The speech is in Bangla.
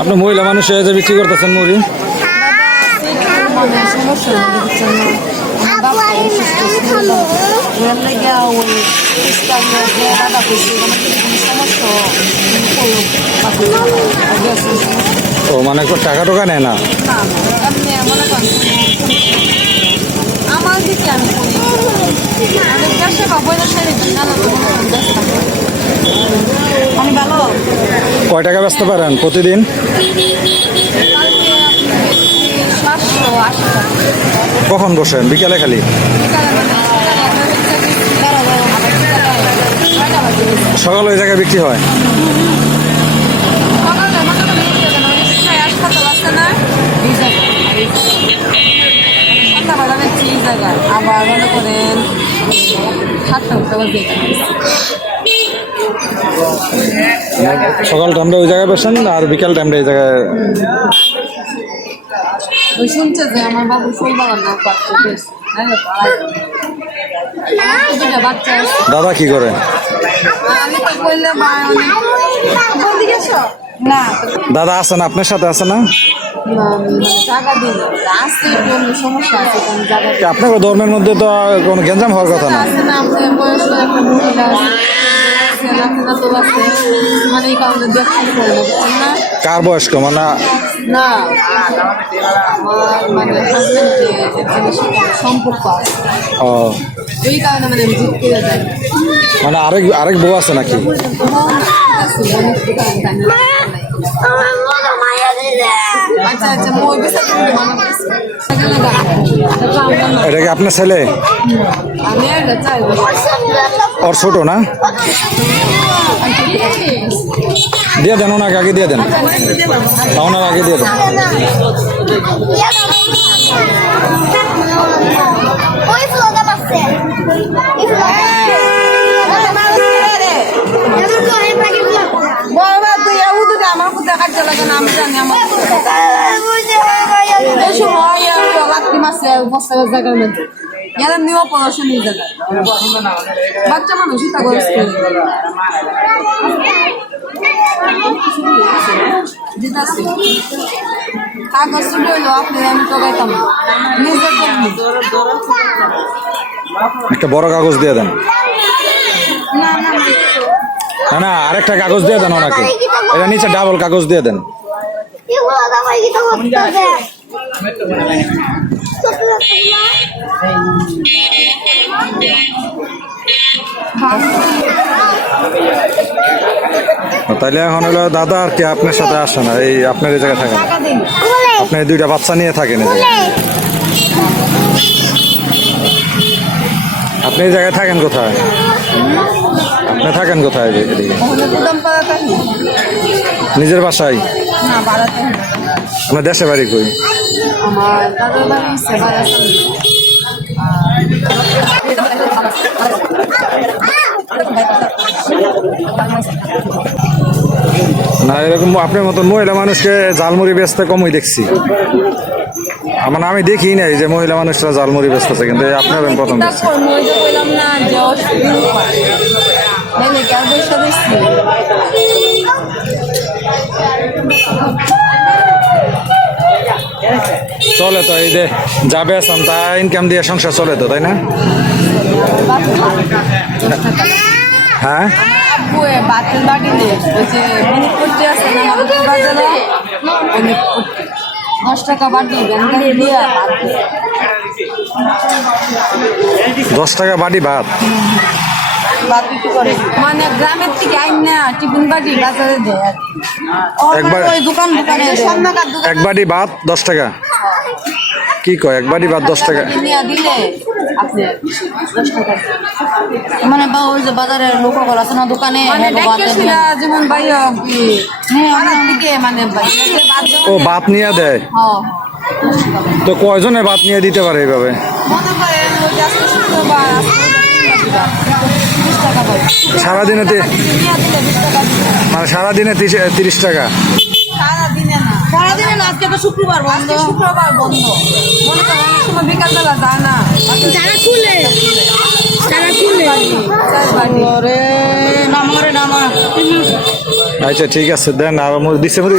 আপনি মহিলা মানুষ হয়ে বিক্রি করতেছেন মুড়ি? ও মানে টাকা টোকা নেয় না না এমনি মনে করেন আমার দিকে আমি করি আমি ব্যবসা বা বইলা সারি দিই না তো মনে করেন ব্যস্ত আমি ভালো কয় টাকা বেচতে পারেন প্রতিদিন? কখন বসেন? বিকালে খালি। সকালে ওই জায়গায় বিক্রি হয়? আবার মনে করেন, সাতটা সকাল টাইমটা ওই জায়গায় বসেন আর বিকাল টাইমটা এই জায়গায় ওই শুনছে যে আমার বাবু ফুল বাগান না পাচ্ছে বেশ নাহলে তো আর আমার তো দুটা বাচ্চা আছে। দাদা কি করে? দাদা আছে না? আপনার সাথে আছে না? আপনার ধর্মের মধ্যে তো কোনো গ্যাঞ্জাম হওয়ার কথা না। আছে তো আছে মানে এই কারণে দেখতে করে না কার বয়স্ক মানে না মানে সম্পর্ক আছে ও এই কারণে মানে আমি যাই মানে আরেক আরেক বউ আছে নাকি আচ্ছা আচ্ছা মই এটা কি আপনার ছেলে? ওর ছোট না? দিয়ে দেন, ওনাকে আগে দিয়ে দেন। ওনার আগে দিয়ে দেন। আমার দেখার চলে আমি জানি আমার। রাত্রি মাসে বসে জায়গার মধ্যে এরা নিও পড়াশোনা নিয়ে জায়গা বাচ্চা মানুষ তা করে দিতাছি কাগজ ছুটে হইল আপনি আমি তো গাইতাম। না। নিজের জন্য। একটা বড় কাগজ দিয়ে দেন। না না না। না আরেকটা কাগজ দিয়ে দেন ওনাকে। এটা নিচে ডাবল কাগজ দিয়ে দেন। এগুলো আমার কি তো করতে তাইলে এখন হলো দাদা আর কি আপনার সাথে আসে না এই আপনার এই জায়গায় থাকেন টাকা দিন আপনি দুইটা বাচ্চা নিয়ে থাকেন আপনি এই জায়গায় থাকেন কোথায়? আপনি থাকেন কোথায় এদিকে? নিজের বাসায়? আপনার দেশে বাড়ি কই? আমার দাদার বাড়ি না এরকম আপনার মতন মহিলা মানুষকে জালমুড়ি বেচতে কমই দেখছি। আমার আমি দেখি নাই যে মহিলা মানুষরা জালমুড়ি বেচতেছে কিন্তু এই আপনার আমি প্রথম দেখছি। না চলে তো এই যে যাবে আসাম তা ইনকাম দিয়ে সংসার চলে তো তাই না? হ্যাঁ? দশ টাকা বাটি ভাত। মানে গ্রামের থেকে আইন না টিফিন বাটি বাজারে দেয়। একবার- ওই দোকান দোকান এক বাটি ভাত দশ টাকা। কি কয়? একবারই ভাত দশ টাকা। নিয়ে দিলে আপনি দশ টাকা। মানে বা ওই যে বাজারের লোক আছে না দোকানে মানে যেমন ভাই হ্যাঁ মানে ও ভাত নিয়ে দেয়? তো কয়জনে ভাত নিয়ে দিতে পারে এইভাবে? সারাদিনে মানে সারাদিনে তিরিশ- তিরিশ টাকা সারাদিনে না সারাদিনে না আজকে তো শুক্রবার বন্ধ। শুক্রবার বন্ধ। মনে করো অনেক সময় বিকালবেলা যায় না। যারা খুলে যারা খুলে। রে নামরে নামা আচ্ছা ঠিক আছে দেন আর মুড়ি দিছে মুড়ি